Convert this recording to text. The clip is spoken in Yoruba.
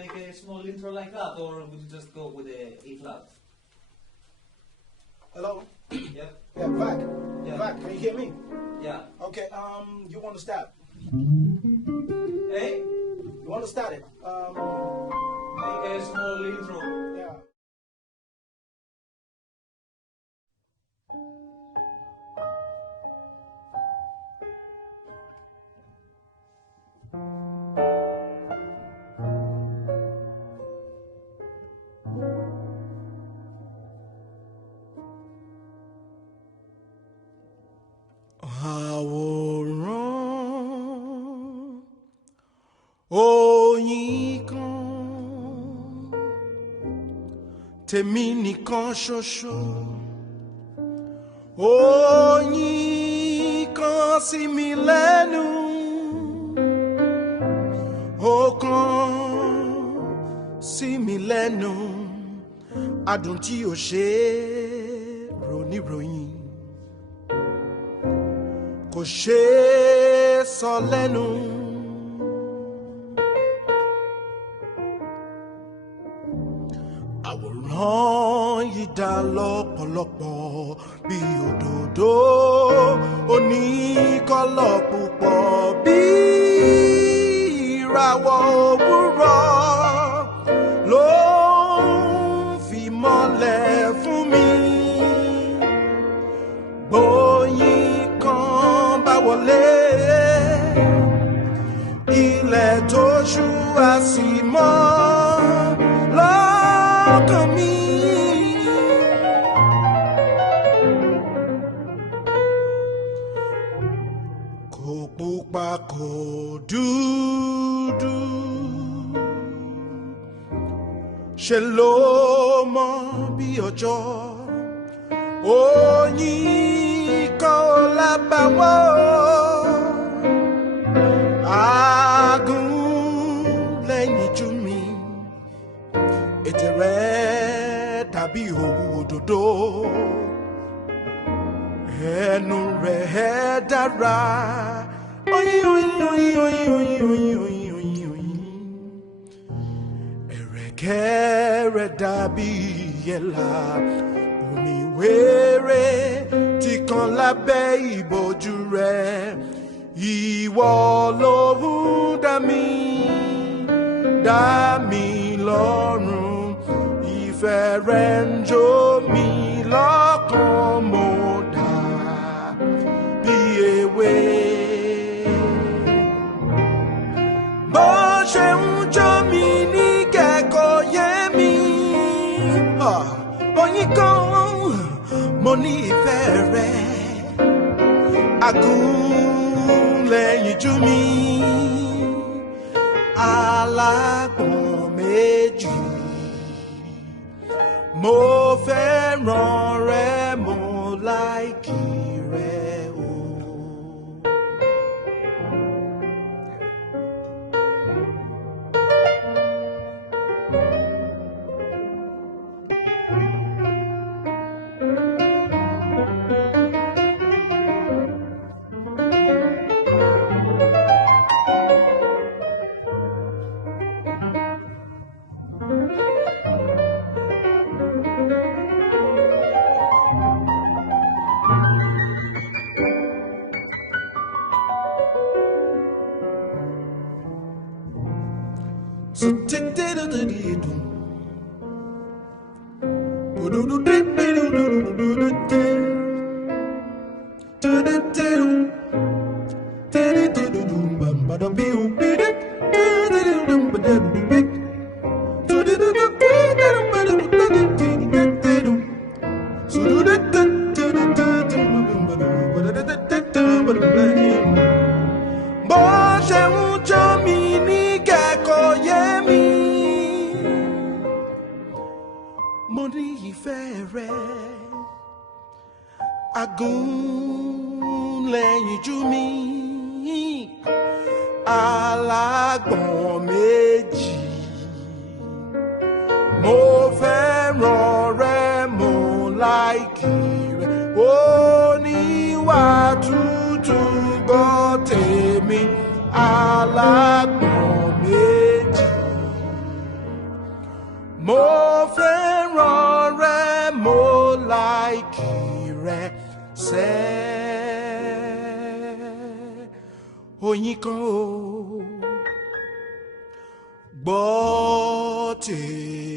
make a small intro like that, or would you just go with the E flat? Hello? Yep. Yeah, back. Yeah. Back. Can you hear me? Yeah. Okay, you want to start? Hey? You want to start it? Make a small intro. Yeah. Àwòrán Oyínkán tèmi nìkan ṣoṣo Oyínkán sí mi lẹ́nu ó kàn sí mi lẹ́nu adùn tí ò ṣe é roníròyìn kò ṣe é sọ lẹ́nu. Àwòrán yìí dá lọ́pọ̀lọpọ̀ bí òdòdó oníkọ́lọ̀ púpọ̀ bí ìràwọ̀ òwúrọ̀ ló ń fi mọ́lẹ̀ fún mi. Bóyínkán bá wọlé ilẹ̀ tó ṣú á sì mọ́ lọ́kàn mi. Kò pupa kò dúdú ṣe ló mọ́ bí ọjọ́. Oyínkán ò lábàwọ́ agún lẹ́yìn jú mi ètè rẹ̀ dàbí òwú òdòdó ẹnu rẹ̀ dára oyin oyin oyin oyin oyin oyin oyin oyin oyin ẹ̀rẹ̀kẹ́ rẹ̀ dàbí yẹ̀là omi wéré tí kan lábẹ́ ìbòjú rẹ̀ ìwọ ló ń dá mi lọ́rùn ìfẹ́ rẹ̀ ń jó mi lọ́kàn mo dà bí ewé. Bó ṣe ń jó mi ní kẹ́kọ̀ọ́ yé mi Oyínkán mo ní ìfẹ́ rẹ̀ agún lẹ́yìn jú mi alágbọ̀n méjì mo fẹ́ràn rẹ̀ mo láìkì rẹ̀ o. So mo ní ìfẹ́ rẹ̀ agún lẹ́yìn jú mi alágbọ̀n méjì mo fẹ́ràn rẹ̀ mo láìkì rẹ̀ oníwà tútù gbọ́ tèmi alágbọ̀n méjì rẹ̀ sẹ́. Oyínkán o, gbọ́ tèmi.